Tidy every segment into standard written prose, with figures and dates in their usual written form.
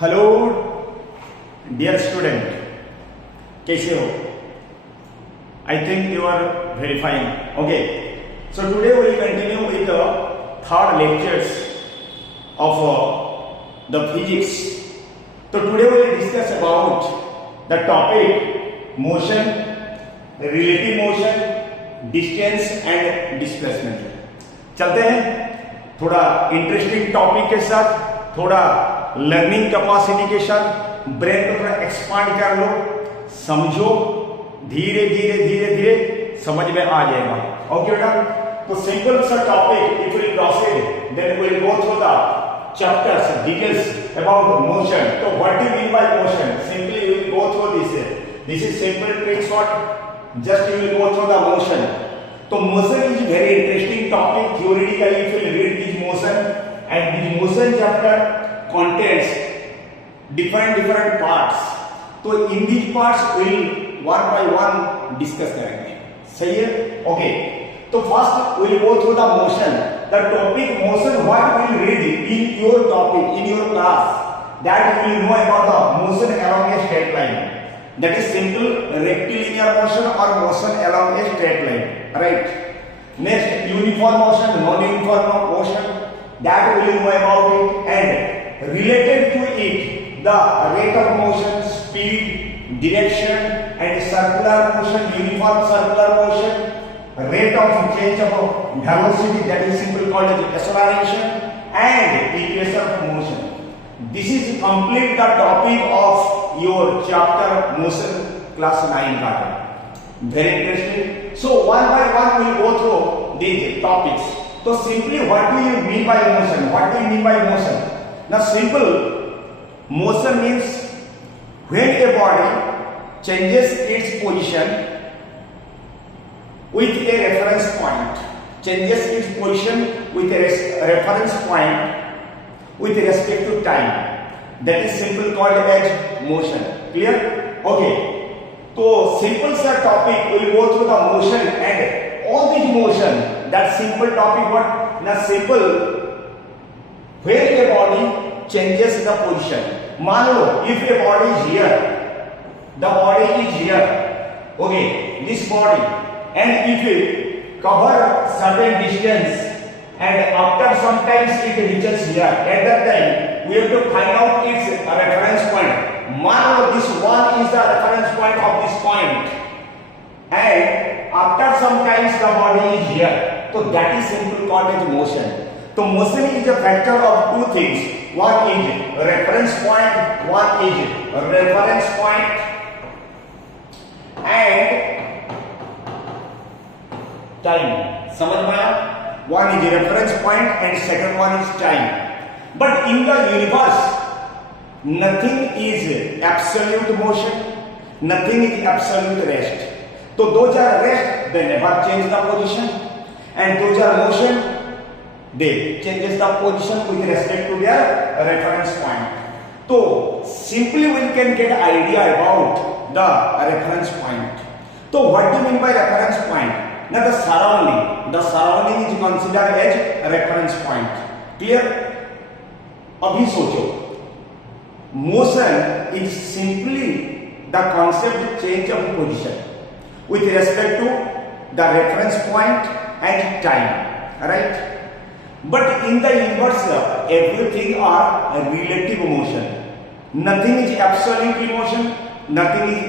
Hello dear student, कैसे हो? I think you are very fine. Okay, so today we will continue with the third lectures of the physics. So today we will discuss about the topic motion, relative motion, distance and displacement. चलते हैं थोड़ा interesting topic के साथ, थोड़ा learning capacity के साथ. Brain को थोड़ा एक्सपांड कर लो, समझो, धीरे धीरे धीरे धीरे समझ में आ जाएगा. ओके बेटा, तो सिंपल सा topic if we proceed then we will go through the chapters details about motion. So what do you mean by motion? Simply you will go through this. This is simple tricks. What just you will go through the motion. So motion is very interesting topic. Theoretically if you read this motion, and this motion chapter contains different parts. तो in these parts we will one by one discuss करेंगे. सही है? Okay. तो first we will go through the motion. The topic motion, what we will read in your topic, in your class, that you will know about the motion along a straight line. That is simple rectilinear motion or motion along a straight line. Right. Next, uniform motion, non-uniform motion, that we will know about it, and related to it, the rate of motion, speed, direction, and circular motion, uniform circular motion. Rate of change of velocity, that is simply called as acceleration, and equation of motion. This is complete the topic of your chapter motion class 9 का. Very interesting. So one by one we will go through these topics. So simply what do you mean by motion? What do you mean by motion? Now simple motion means when a body changes its position with a reference point, changes its position with a reference point with respect to time, that is simple called as motion. Clear? Okay, so simple sir topic we will go through the motion and all these motion. That simple topic what? Now simple where a body changes the position. मान लो if a body is here, the body is here, okay, this body, and if you cover certain distance and after sometimes it reaches here, at that time we have to find out its reference point. मान लो this one is the reference point of this point, and after sometimes the body is here, so that is simply called as motion. So motion is a factor of two things. One is reference point, one is reference point, and time. समझ में आया? One is reference point and second one is time. But in the universe, nothing is absolute motion, nothing is absolute rest. So those are rest, they never change the position, and those are motion, they changes the position with respect to their reference point. So simply we can get idea about the reference point. So what do you mean by reference point? Now the surrounding is considered as a reference point. Clear? अभी सोचो, motion is simply the concept change of position with respect to the reference point and time, right? But in the universe, everything are relative motion. Nothing is absolutely motion, nothing is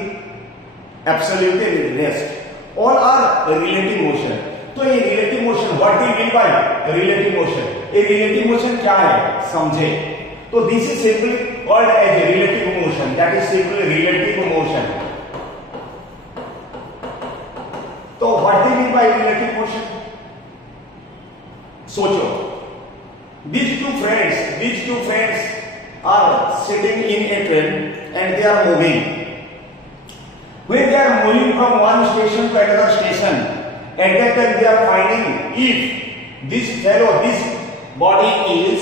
absolutely rest. All are relative motion. तो ये relative motion, what do you mean by relative motion? ये relative motion क्या है? समझे. तो this is simply called as relative motion. That is simply relative motion. तो what do you mean by relative motion? सोचो. These two friends are sitting in a train and they are moving. When they are moving from one station to another station, at that time they are finding if this body is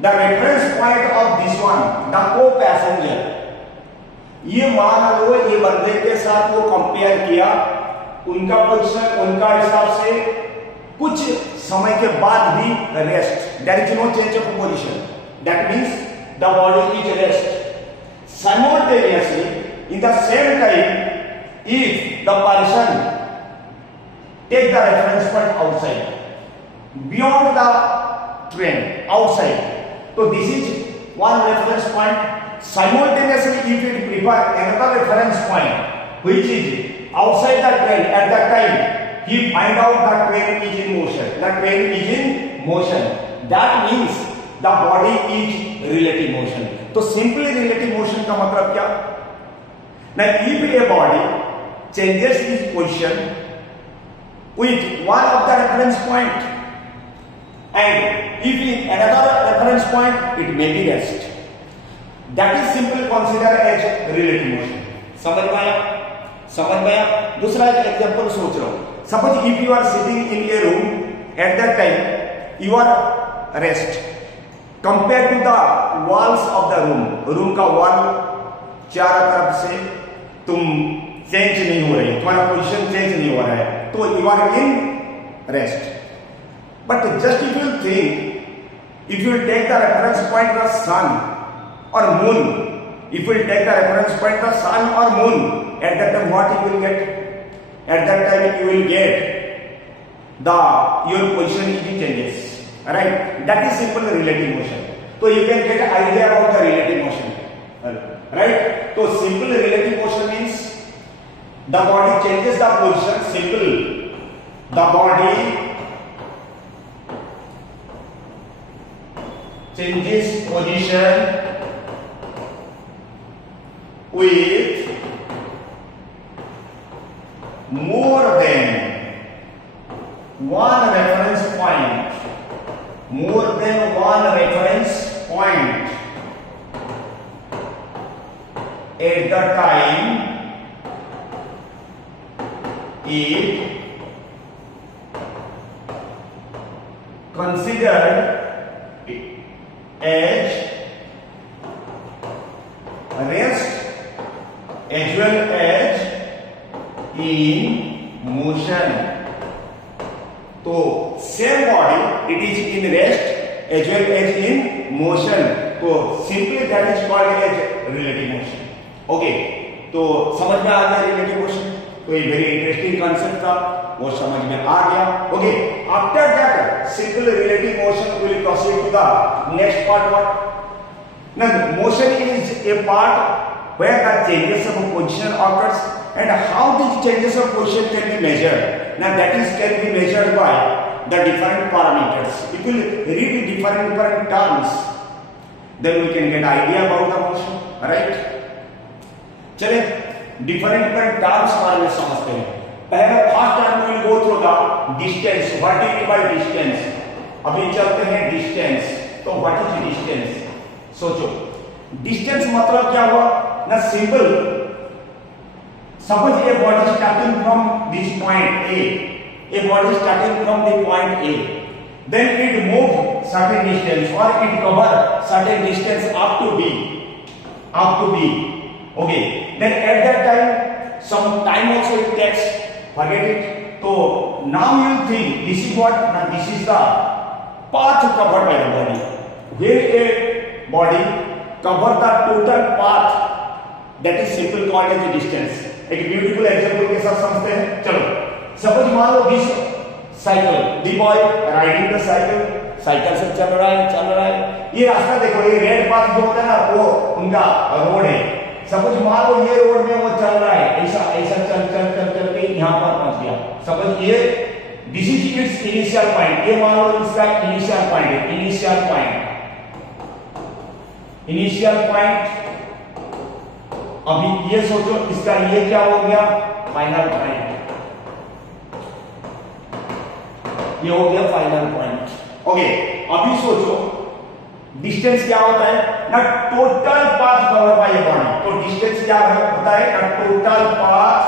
the reference point of this one, the co-passenger. ये मान लो ये बंदे के साथ वो compare किया, उनका पोजीशन उनका हिसाब से कुछ समय के बाद भी rest, there is no change of position. That means the body is rest. Simultaneously, in the same time, if the person take the reference point outside, beyond the train, outside, so this is one reference point. Simultaneously, if it prefer another reference point, which is outside the train, at that time, he find out the train is in motion. The train is in motion. That means the body is relative motion. तो simply relative motion का मतलब क्या? Now if a body changes its position with one of the reference point, and if in another reference point, it may be rest. That is simply considered as relative motion. समझ में आया? समझ में आया? दूसरा एक एग्जांपल सोच रहा हूँ. Suppose if you are sitting in a room, at that time you are rest. Compared to the walls of the room का wall चारों तरफ से तुम चेंज नहीं हो रही, तुम्हारा पोजीशन चेंज नहीं हो रहा है, तो you are in rest. But just if you think, if you take the reference point the sun or moon, if you take the reference point the sun or moon, at that time what you will get? At that time you will get your position changes. Right? That is simple relative motion. So you can get an idea about the relative motion. Right? So simple relative motion means the body changes the position. Simple. The body changes position with more than one reference point. More than one reference point at the time it considered as rest as well as in motion. So same body, it is in rest as well as in motion. So simply that is called as relative motion. Okay, तो समझ में आ गया relative motion? तो ये very interesting concept था, वो समझ में आ गया. Okay, after that simple relative motion will proceed to the next part. What? Now motion is a part where the changes of position occurs, and how these changes of position can be measured. Now that is can be measured by the different parameters. If you read different terms, then we can get idea about the motion, right? चले different terms बारे में समझते हैं. पहले first term will go through the distance. What do you by distance? अभी चलते हैं distance. तो व्हाट इज डिस्टेंस? सोचो, डिस्टेंस मतलब क्या हुआ ना? Simple. Suppose a body starting from this point A, a body starting from the point A, then it moves certain distance or it cover certain distance up to B, okay. Then at that time, some time also it takes. Forget it. So now you think this is what? Now this is the path covered by the body. Where a body cover the total path, that is simple called as the distance. एक beautiful example के साथ समझते हैं. चलो, suppose मान लो this cycle, the boy riding the cycle, cycle से चल रहा है. ये रास्ता देखो, ये रेड पाथ जो होता है ना, वो उनका रोड है. सपोज मान लो ये रोड में वो चल रहा है, ऐसा चल के यहाँ पर पहुंच गया. सपोज ये this is it's initial point. ये मान लो इसका इनिशियल पॉइंट है. Initial point. अभी ये सोचो, इसका ये क्या हो गया? Final point. ये हो गया फाइनल पॉइंट. ओके, अभी सोचो डिस्टेंस क्या होता है ना? Total path cover by a body. तो डिस्टेंस क्या होता है ना? Total path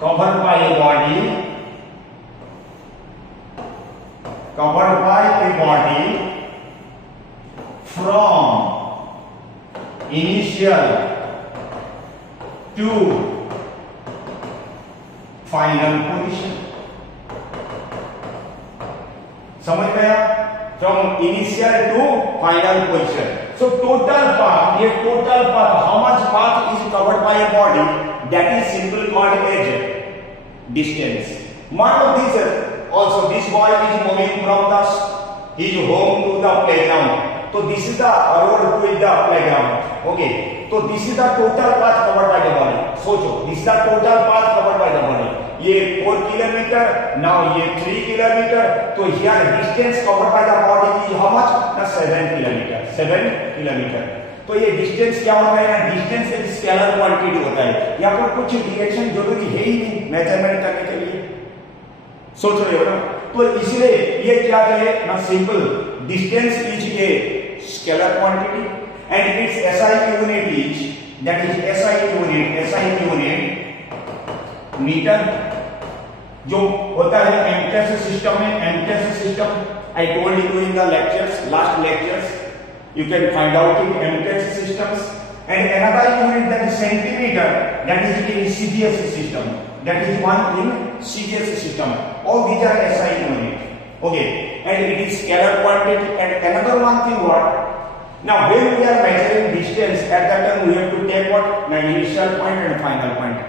cover by a body, from initial to final position. समझ गया? from initial to final position. So total path, ये total path, how much path is covered by a body, that is simply called as distance. मान लो this also, this boy is moving from the his home to the playground. So this is the road to the playground. Okay. So this is the total path covered by the body. सोचो, this is the total path covered by the body. ये 4 kilometre, now ये 3 kilometre. तो here distance covered by the body is how much? ना 7 kilometre. 7 kilometre. तो ये distance क्या होता है ना, डिस्टेंस एक स्केलर क्वांटिटी होता है, यहाँ पर कुछ डायरेक्शन जरूरी है ही नहीं मेजरमेंट करने के लिए, सोच रहे हो ना। तो इसलिए ये क्या है ना, simple distance is a scalar quantity and its SI unit is, that is SI unit metre, जो होता है एमटेस सिस्टम में। MKS system I told you in the lectures, last lectures, you can find out in MTS systems. And another unit, that is centimeter, that is in CGS system, that is one in CGS system. All these are SI unit. Okay, and it is scalar quantity. And another one thing, what now when we are measuring distance, at that time we have to take what, the initial point and final point.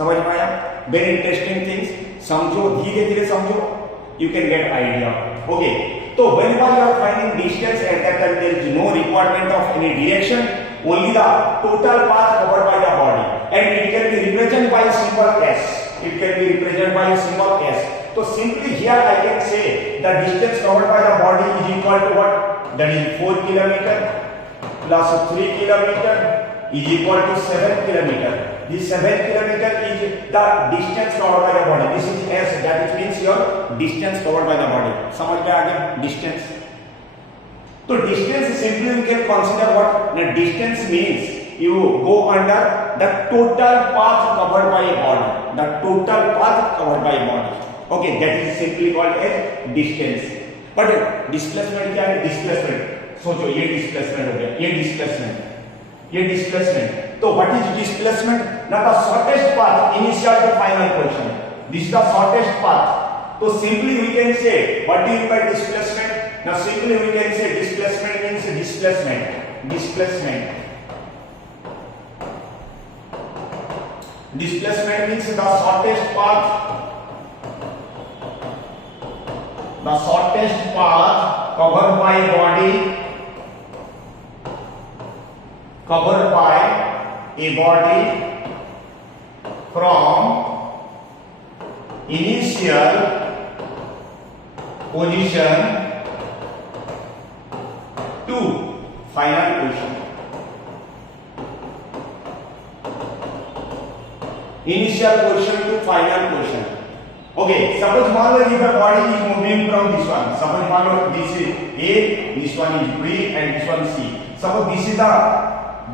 समझ में आया? Very interesting things. समझो, धीरे धीरे समझो, you can get idea. Okay. So whenever you are finding distance, at that time there is no requirement of any direction, only the total path covered by the body, and it can be represented by a symbol S. It can be represented by a symbol S. So simply here I can say the distance covered by the body is equal to what? That is 4 kilometer plus 3 kilometer is equal to 7 kilometer. This 7 kilometer is the distance covered by the body. This is S, that means your distance covered by the body. समझ में आ गया distance? तो distance simply we can consider what? The distance means you go under the total path covered by a body. The total path covered by a body. Okay, that is simply called as distance. But displacement क्या है? Displacement. सोचो, ये displacement हो गया, ये displacement. So what is displacement? Now the shortest path initial to final position. This is the shortest path. So simply we can say what do you mean by displacement? Now simply we can say displacement means displacement. Displacement means the shortest path. The shortest path covered by a body. Covered by a body from initial position to final position. Initial position to final position. Okay, suppose मान लो if a body is moving from this one. Suppose मान लो this is A, this one is B, and this one C. Suppose this is the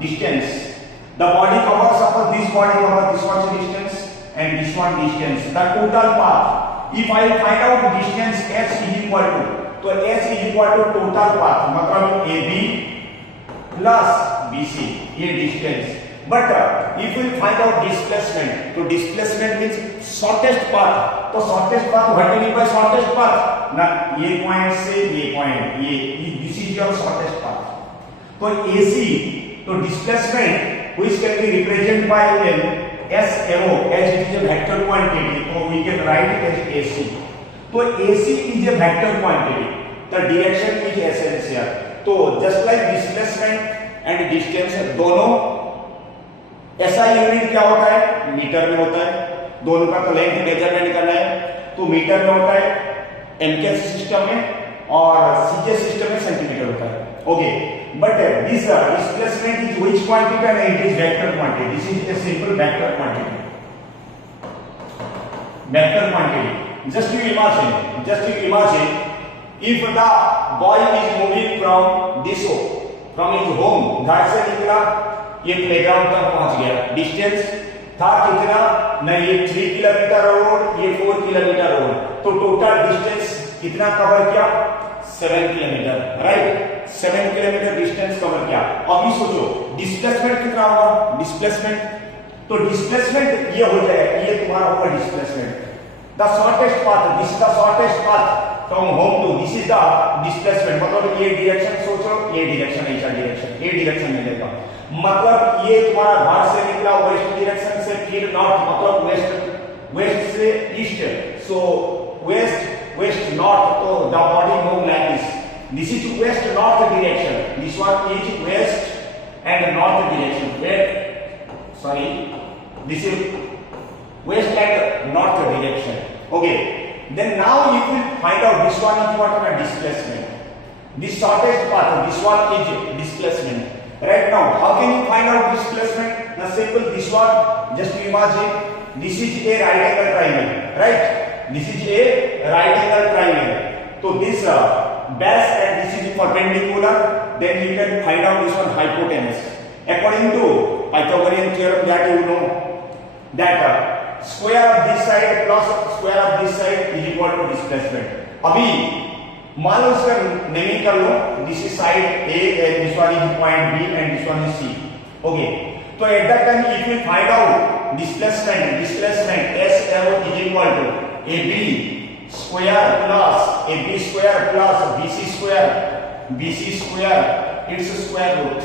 distance. The body covers, suppose this body covers this much distance and this one distance. The total path. If I find out distance S is equal to, तो S is equal to total path, मतलब AB plus BC, ये distance. But if we find out displacement, तो displacement means shortest path. तो shortest path, what do you mean by shortest path? ना ये point से ये point, ये this is your shortest path. तो AC, तो displacement which can be represented by an S arrow as it is a vector quantity, so we can write it as AC. So AC is a vector quantity. The direction is essential. So just like displacement and distance, दोनों SI unit क्या होता है? Metre में होता है. दोनों का तो लेंथ मेजरमेंट करना है, तो मीटर में होता है MKS सिस्टम में, और CGS सिस्टम में सेंटीमीटर होता है. Okay. But this displacement is which quantity? And it is vector quantity. This is a simple vector quantity. Vector quantity. Just you imagine if the boy is moving from this home, from his home, घर से निकला, ये playground तक पहुंच गया. Distance था कितना? ना ये 3 किलोमीटर रोड, ये 4 किलोमीटर रोड. तो टोटल डिस्टेंस कितना कवर किया? 7 kilometre, right? 7 kilometre distance cover किया. अभी सोचो डिस्प्लेसमेंट कितना होगा? डिस्प्लेसमेंट, तो डिस्प्लेसमेंट ये हो जाएगा, ये तुम्हारा होगा displacement. The shortest path, this is the shortest path. From home to, this is the displacement, मतलब ये डायरेक्शन सोचो, ये डायरेक्शन ऐसा डायरेक्शन, ये डायरेक्शन मिलेगा, मतलब ये तुम्हारा घर से निकला वेस्ट डायरेक्शन से, फिर नॉर्थ मतलब वेस्ट से ईस्ट, सो वेस्ट नॉर्थ, तो the body move like this is west north direction, this one is west and north direction, sorry, this is west and north direction. Okay, then now if we find out this one is what is displacement, this shortest path, this one is displacement. Right now how can you find out displacement? Now simple, this one just imagine this is a right angle triangle, right? This is a right angle triangle, so this base and this is perpendicular, then you can find out this one hypotenuse according to Pythagorean theorem that you know, that square of this side plus square of this side is equal to displacement. अभी मान लो इसका naming कर लो, this is side A and this one is point B and this one is C. Okay, तो at that time if we find out displacement SL is equal to AB square plus AB square plus BC square its square root.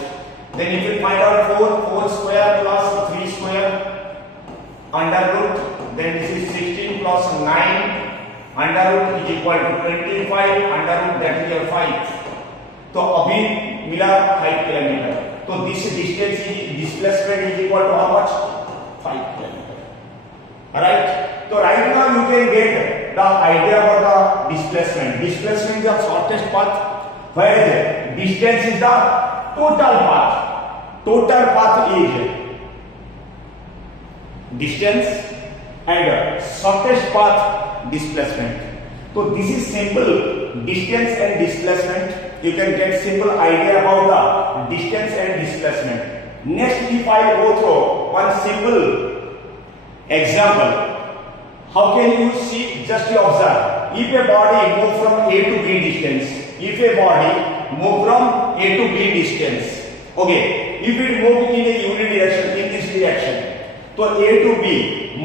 Then if you find out 4 square plus 3 square under root, then this is 16 plus 9 under root is equal to 25 under root, that is 5. तो अभी मिला 5 kilometre, तो this distance is displacement is equal to how much? 5 kilometer. Alright, so right now you can get the idea about the displacement. Displacement is the shortest path, where the distance is the total path. Total path is distance and shortest path displacement. So this is simple distance and displacement. You can get simple idea about the distance and displacement. Next, if I go through one simple example, how can you see? Just you observe. If a body move from A to B distance, if a body move from A to B distance, okay, if it move in a unit direction, in this direction, तो A to B,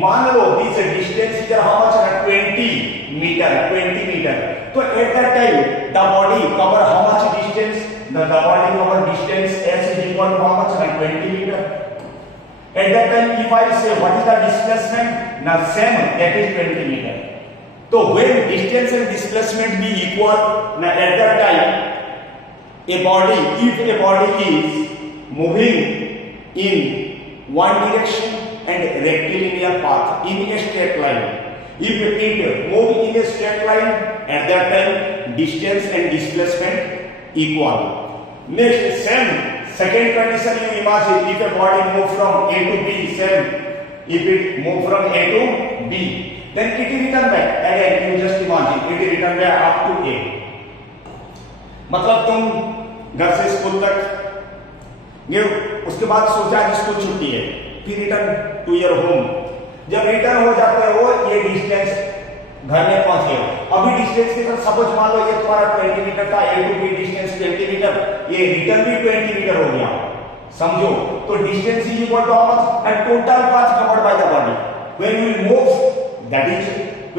मान लो this distance is how much? 20 meter. तो at that time the body cover how much distance? The body cover distance S is equal to how much? 20 meter. At that time if I say what is the displacement? Now same, that is 20 meter. So when distance and displacement be equal, now at that time if a body is moving in one direction and rectilinear path in a straight line, if it move in a straight line, at that time distance and displacement equal. Next, same second condition you imagine, if a body move from A to B, same, if it move from A to B, then it return back again. You just imagine it return back up to A. मतलब तुम घर से school तक गए, उसके बाद सोचा कि स्कूल छुट्टी है, फिर रिटर्न टू योर होम, जब रिटर्न हो जाते हो ये डिस्टेंस घर में पहुंच गए, अभी डिस्टेंस के साथ सपोज मान लो ये तुम्हारा 20 मीटर था, A to B distance 20 meter, ये रिटर्न भी 20 मीटर हो गया, समझो, तो distance is equal to how much? And total path covered by the body when you will move, that is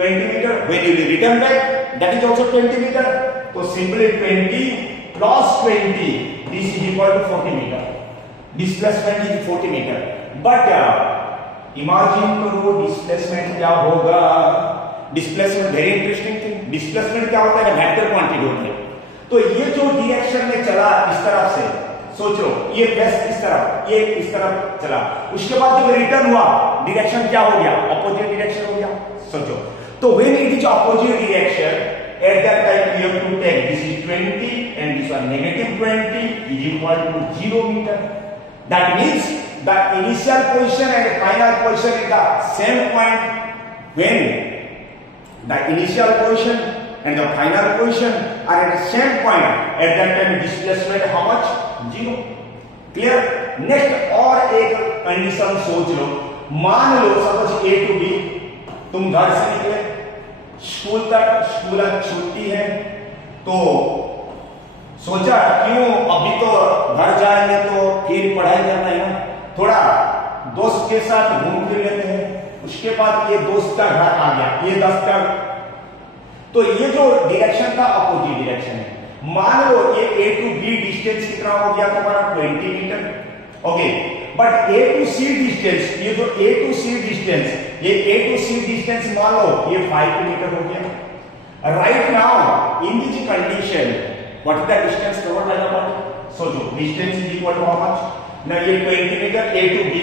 20 meter, when you will return back, that is also 20 meter, तो simply 20 plus 20, this is equal to 40 meter. Displacement is 40 meter. But imagine करो displacement क्या होगा? Displacement very interesting thing. Displacement क्या होता है? Vector quantity होती है. तो ये जो डायरेक्शन में चला इस तरफ से, सोचो ये वेस्ट इस तरफ, ये इस तरफ चला, उसके बाद जब रिटर्न हुआ डायरेक्शन क्या हो गया? अपोजिट डायरेक्शन हो गया. सोचो, तो when it is opposite direction, at that time you have to take this is 20 and this one negative 20 is equal to 0 meter. That means the initial position and final position is the same point. When the initial position and the final position are at the same point, at that time displacement how much? 0. Clear? Next और एक condition सोच लो, मान लो suppose A to B, तुम घर से निकले school तक, school छुट्टी है, तो सोचा क्यों अभी तो घर जाएंगे तो फिर पढ़ाई करना है ना, थोड़ा दोस्त के साथ घूम फिर लेते हैं, उसके बाद ये दोस्त का घर आ गया, ये 10 का, तो ये जो डायरेक्शन था अपोजिट डायरेक्शन है। मान लो ये A to B डिस्टेंस कितना हो गया तुम्हारा 20 metre, okay, but A to C distance, ये जो A to C डिस्टेंस, ये A to C डिस्टेंस मान लो ये 5 मीटर हो गया। Right now in this condition what is the distance covered by the body? सोचो distance is equal to how much? Now ये 20 metre A to B,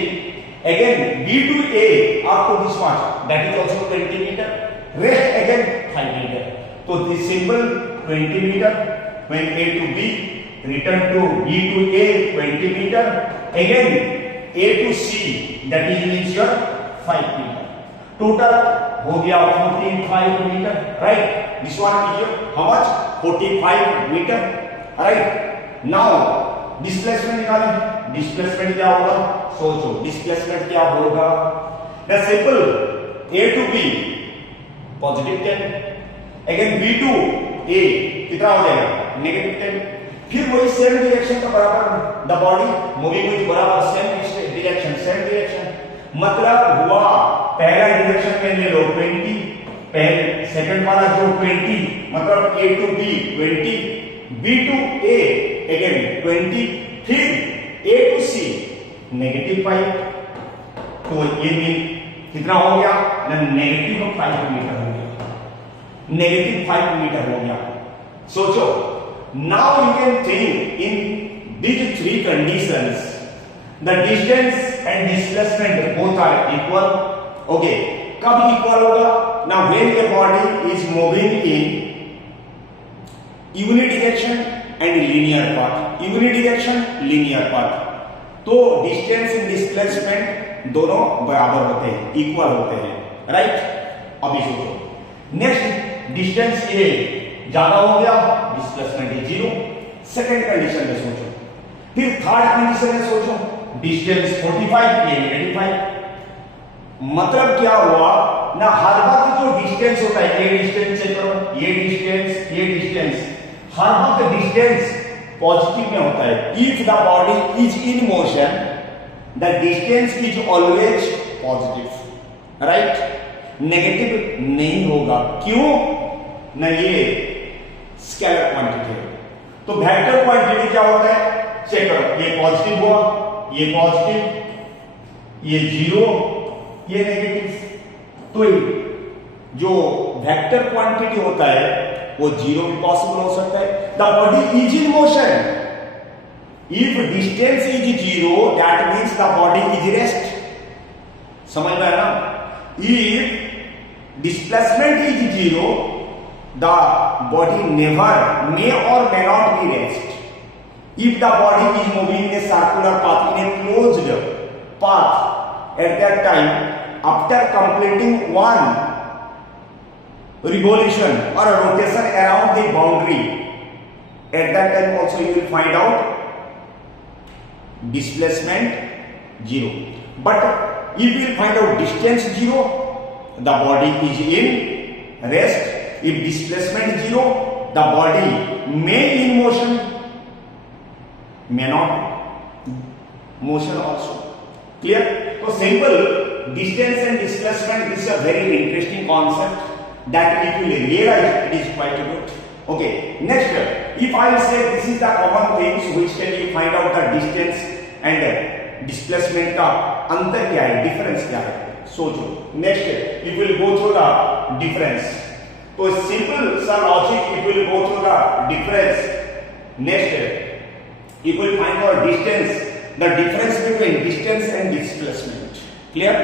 again B to A up to this much, that is also 20 meter, rest again 5 meter. So this symbol 20 meter when A to B, return to B to A 20 meter, again A to C, that is means your 5 meter. Total हो गया 45 meter, right? This one is your how much? 45 meter, right? Now displacement निकालें। Displacement क्या होगा? सोचो displacement क्या होगा? Simple A to B positive 10, again B to A कितना हो जाएगा? नेगेटिव 10। फिर वही सेम डायरेक्शन का बराबर द बॉडी मूविंग विद बराबर सेम डायरेक्शन, मतलब हुआ पहला डायरेक्शन में ले लो 20, पहले सेकंड वाला जो 20 मतलब A to B 20, B to A again 20, फिर A to C -5, तो ये मीन कितना हो गया? -5 मीटर हो गया, -5 मीटर हो गया। सोचो now you can think in these three conditions the distance and displacement both are equal, okay? कब इक्वल होगा? now when a body is moving in unidirection and linear path, unidirection linear path, तो distance and displacement दोनों बराबर होते हैं, equal होते हैं, right? अभी सोचो नेक्स्ट डिस्टेंस ये ज्यादा हो गया, डिस्प्लेसमेंट इज 0, सेकंड कंडीशन में सोचो। फिर थर्ड कंडीशन में सोचो डिस्टेंस 45, ये -5, मतलब क्या हुआ ना, हर बार जो डिस्टेंस होता है, ये डिस्टेंस चेक करो, ये डिस्टेंस हर वक्त डिस्टेंस पॉजिटिव में होता है। If the body is in motion the distance is always positive, right? Negative नहीं होगा, क्यों ना? ये स्केलर क्वांटिटी है। तो वेक्टर क्वांटिटी क्या होता है? चेक करो, ये पॉजिटिव हुआ, ये पॉजिटिव, ये 0, ये नेगेटिव। तो जो वेक्टर क्वांटिटी होता है वो 0 भी पॉसिबल हो सकता है। The body is in motion, if distance is 0 that means the body is rest, समझ में आया ना? If displacement is 0 the body never may और may not be rest. If the body is moving in a circular path, in a closed path, at that time after completing one revolution or a rotation around the boundary, at that time also you will find out displacement 0, but if you will find out distance 0 the body is in rest. If displacement 0 the body may in motion, may not motion also, clear? So simple distance and displacement is a very interesting concept that if you realize it is quite good. Okay, next if I say this is the common things which can you find out the distance and displacement का अंतर क्या है, difference क्या है? सोचो next if we will go through the difference, तो simple सा logic if we will go through the difference. Next if we will find out distance, the difference between distance and displacement, clear?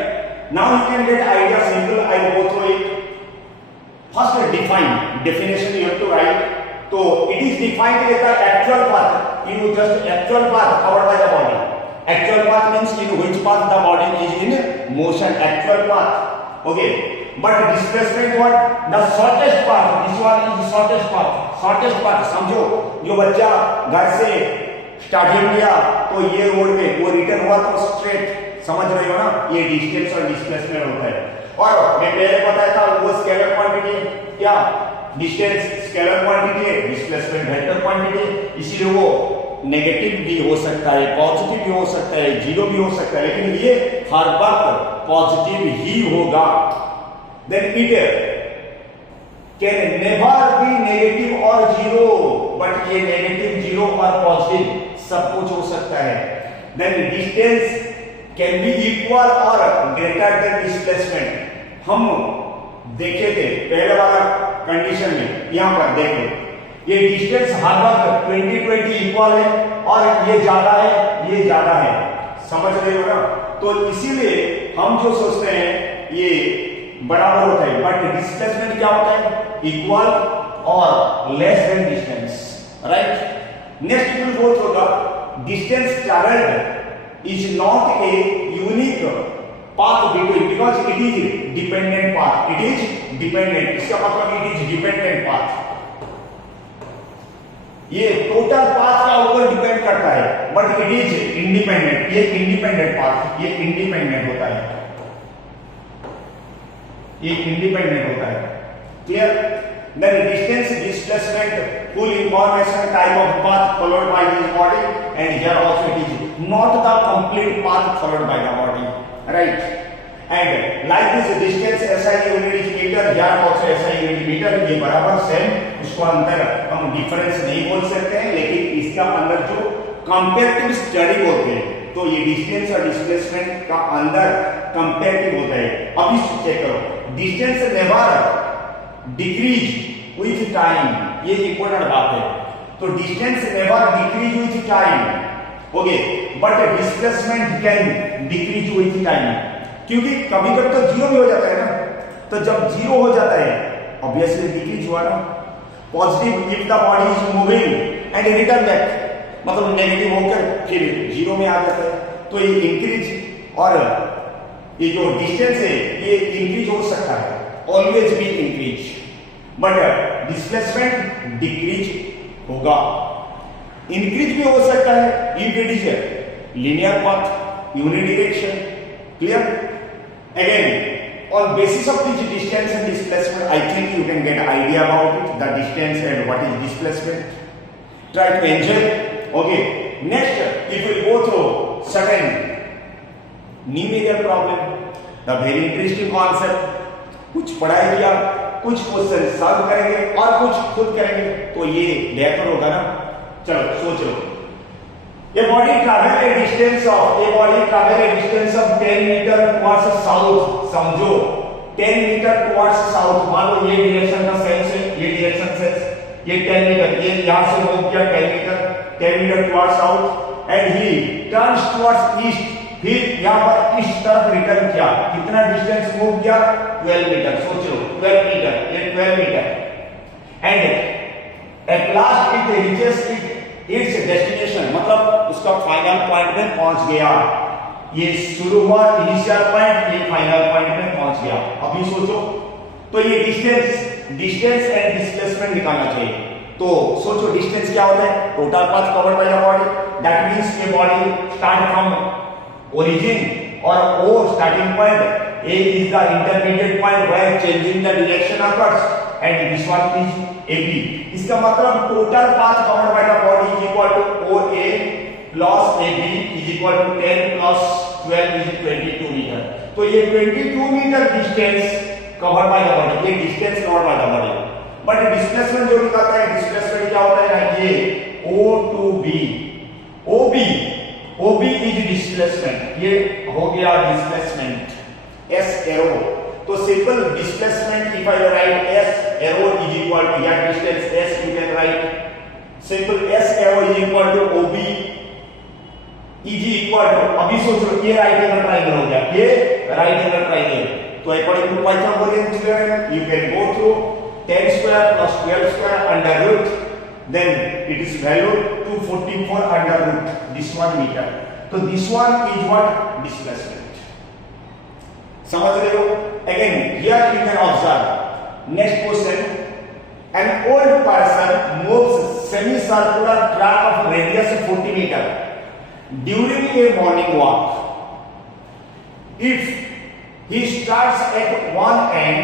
Now you can get idea, simple I will go through it. First define, definition you have to write. So it is defined as the actual path, you just actual path covered by the body. Actual path means in which path the body is in motion, actual path, okay? But displacement what? The shortest path, this one is shortest path, समझो, जो बच्चा घर से starting किया तो ये road पे वो रिटर्न हुआ तो स्ट्रेट, समझ रहे हो ना? ये डिस्टेंस और डिस्प्लेसमेंट होता है। और मैं पहले बताया था वो स्केलर क्वांटिटी, क्या डिस्टेंस स्केलर क्वांटिटी है, डिस्प्लेसमेंट वेक्टर क्वांटिटी, इसीलिए वो नेगेटिव भी हो सकता है, पॉजिटिव भी हो सकता है, 0 भी हो सकता है, लेकिन ये हर वक्त पॉजिटिव ही होगा। Then it can never be negative और जीरो, बट ये नेगेटिव, जीरो और पॉजिटिव सब कुछ हो सकता है। Then distance can be equal और ग्रेटर देन डिस्प्लेसमेंट। हम देखे थे पहले वाला कंडीशन में, यहां पर देखो ये डिस्टेंस हर वक्त 20-20 इक्वल है और ये ज्यादा है, ये ज्यादा है, समझ रहे हो ना? तो इसीलिए हम जो सोचते हैं ये बराबर होता है, बट डिस्प्लेसमेंट क्या होता है? इक्वल और less than distance, right? Next will go through the distance travelled is not a unique path between, because it is dependent path, it is dependent, इसका मतलब it is dependent path, ये total path का ऊपर depend करता है, but it is independent, ये independent path, ये independent होता है, ये इंडिपेंडेंट होता है, clear? Then distance, displacement, full information, type of path followed by this body, and here also it is not the complete path followed by the body, right? And like this distance SI unit is meter, here also SI unit meter, ये बराबर same, उसको अंदर हम difference नहीं बोल सकते हैं, लेकिन इसका अंदर जो कंपैरेटिव स्टडी बोलते हैं, तो ये डिस्टेंस और डिस्प्लेसमेंट का अंदर कंपैरेटिव होता है। अभी चेक करो, distance never decrease with time, ये इंपॉर्टेंट बात है। तो distance never decrease with time, okay, but displacement can decrease with time, क्योंकि कभी कभी तो जीरो भी हो जाता है ना, तो जब जीरो हो जाता है ऑब्वियसली डिक्रीज हुआ ना। Positive if the body is moving and return back, मतलब नेगेटिव होकर फिर जीरो में आ जाता है, तो ये इंक्रीज और ये जो डिस्टेंस है ये इंक्रीज हो सकता है, ऑलवेज भी इंक्रीज, बट डिस्प्लेसमेंट डिक्रीज होगा। इंक्रीज भी हो सकता है if it is linear path, unidirection, clear? Again on basis of this distance and displacement, I think you can get idea about it, the distance and what is displacement. Try to enjoy. Okay, next if we go through certain numerical problem, the very interesting concept, कुछ पढ़ाई किया, कुछ question solve करेंगे और कुछ खुद करेंगे, तो ये बेहतर होगा ना। चलो सोचो, a body travel a distance of 10 meter towards south, समझो 10 मीटर towards south, मान लो ये डायरेक्शन का सेंस है, ये डायरेक्शन सेंस, ये 10 मीटर, ये यहां से मूव किया 10 meter towards south, and he turns towards east, फिर यहां पर ईस्ट तरफ रिटर्न किया, कितना डिस्टेंस मूव किया? 12 मीटर, सोचो 12 मीटर, ये 12 meter, and at last it reaches its destination, मतलब उसका फाइनल पॉइंट में पहुंच गया। ये शुरू हुआ इनिशियल पॉइंट, ये फाइनल पॉइंट में पहुंच गया। अभी सोचो, तो ये डिस्टेंस एंड डिस्प्लेसमेंट निकालना चाहिए। तो सोचो डिस्टेंस क्या होता है? Total path covered by the body, that means a body start from origin or O starting point, A is the intermediate point where changing the direction occurs, and this one is AB. इसका मतलब total path covered by the body is equal to OA plus AB is equal to 10 plus 12 is 22 metre. तो ये 22 metre distance covered by the body, ये distance covered by the body, but displacement जो निकलता है, displacement क्या होता है ना, ये O to B, OB is displacement, ये हो गया डिस्प्लेसमेंट, S एरो। तो simple displacement if I write S arrow is equal to, या distance S you can write simple S arrow is equal to OB is equal to, अभी सोचो ये right angle triangle हो गया, ये right angle triangle, तो according to Pythagorean theorem you can go through 10 square plus 12 square under root, then it is value 244 under root this one meter. So this one is what? Displacement. समझ रहे हो? Again here you can observe next question, an old person moves semicircular track of radius 40 meter during a morning walk. If he starts at one end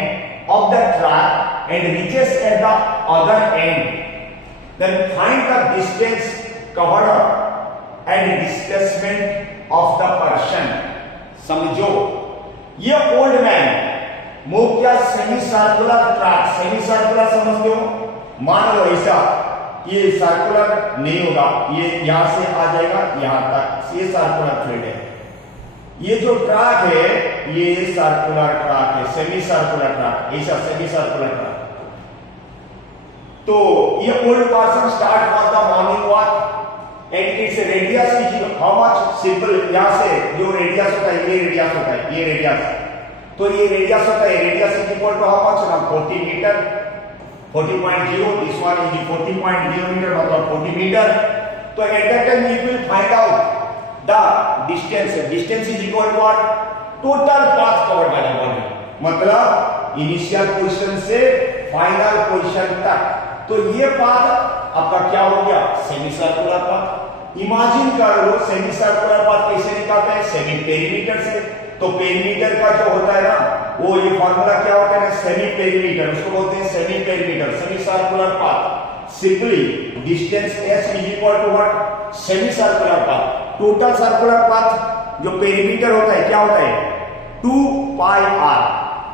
of the track and reaches at the other end, then find the distance covered and displacement of the person. समझो, ये old man move किया semi circular track, semi circular समझते हो, मान लो ऐसा, ये circular नहीं होगा, ये यहां से आ जाएगा यहां तक, ये सर्कुलर थ्रेड है। ये जो ट्रैक है ये सर्कुलर ट्रैक है, सेमी सर्कुलर ट्रैक, ऐसा सेमी सर्कुलर ट्रैक। तो ये old person start for the morning walk and its radius is how much, simple, यहां से जो रेडियस होता है ये रेडियस होता है, ये रेडियस, तो ये रेडियस होता है, radius is equal to how much ना 40 meter, 40.0, this one is 40.0 meter मतलब 40 मीटर। तो at that time you will find out the distance, distance is equal to what, total path covered by the body, मतलब initial position से final position तक। तो ये path आपका क्या हो गया, सेमी सर्कुलर पाथ। इमेजिन कर लो सेमी सर्कुलर पाथ कैसे निकालते हैं, सेमी पेरीमीटर से। तो पेरीमीटर का जो होता है ना, वो ये फार्मूला क्या होता है, सेमी पेरीमीटर, उसको बोलते हैं semi perimeter, semi circular path. Simply distance s is equal to what, semi circular path. Total circular path जो पेरीमीटर होता है क्या होता है, 2 pi r,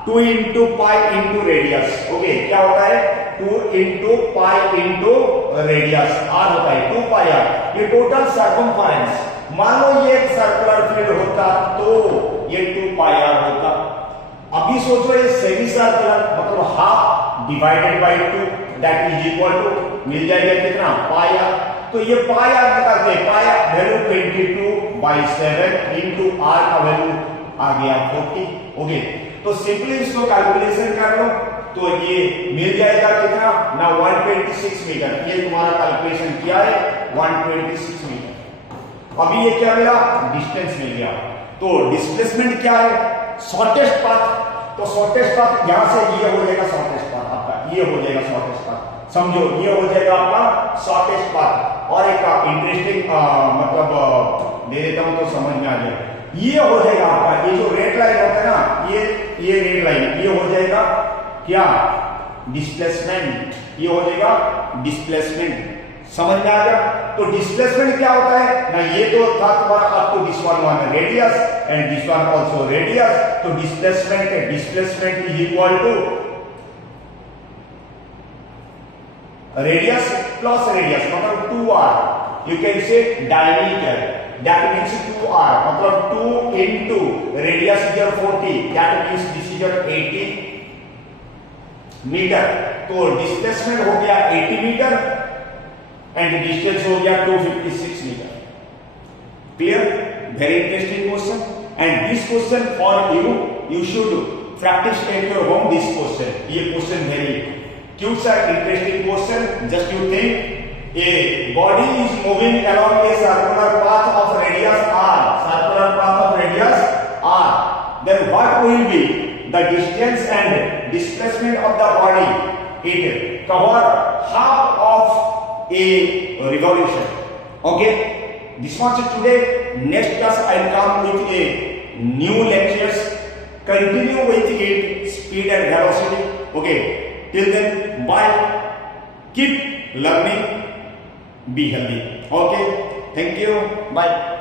2 into pi into radius. Okay, क्या होता है, 2 into pi into radius, r होता है 2 पाई r। ये टोटल सर्कमफरेंस, मान लो ये एक सर्कुलर फील्ड होता तो ये 2 पाई r होता। अभी सोचो ये सेमी सर्कुलर मतलब half divided by 2 that is equal to, मिल जाएगा कितना, पाई r। तो ये पाई r निकालते हैं, पाई r वैल्यू 22/7 इंटू r का वैल्यू आ गया 40। ओके, तो सिंपली इसको कैलकुलेशन कर लो तो ये मिल जाएगा कितना ना 126 मीटर। ये तुम्हारा कैलकुलेशन किया है 126 मीटर। अभी ये क्या मिला, डिस्टेंस मिल गया। तो डिस्प्लेसमेंट क्या है, शॉर्टेस्ट पाथ। तो शॉर्टेस्ट पाथ यहां से ये हो जाएगा शॉर्टेस्ट पाथ आपका, ये हो जाएगा शॉर्टेस्ट पाथ, समझो ये हो जाएगा आपका शॉर्टेस्ट पाथ। और एक इंटरेस्टिंग मतलब दे देता हूं तो समझ में आ जाएगा, ये हो जाएगा आपका, ये जो रेड लाइन होता है ना, ये रेड लाइन, ये हो जाएगा क्या, डिस्प्लेसमेंट, ये हो जाएगा डिस्प्लेसमेंट। समझ में आ गया। तो डिस्प्लेसमेंट क्या होता है ना, ये तो था तुम्हारा आपको this one radius and this one also radius. तो displacement is equal to radius plus radius मतलब 2r। You can say diameter, that means 2r मतलब 2 into radius is 40, that means this is 80 metre. तो displacement हो गया 80 metre and distance हो गया 256 metre. Clear, very interesting question and this question for you should practise at your home this question. ये question very क्यों sir interesting question, just you think a body is moving along a circular path of radius r, circular path of radius r, then what will be the distance and displacement of the body? It cover half of a revolution. Okay, this much today. Next class I will come with a new lectures, continue with it, speed and velocity. Okay, till then bye, keep learning, be healthy. Okay, thank you, bye.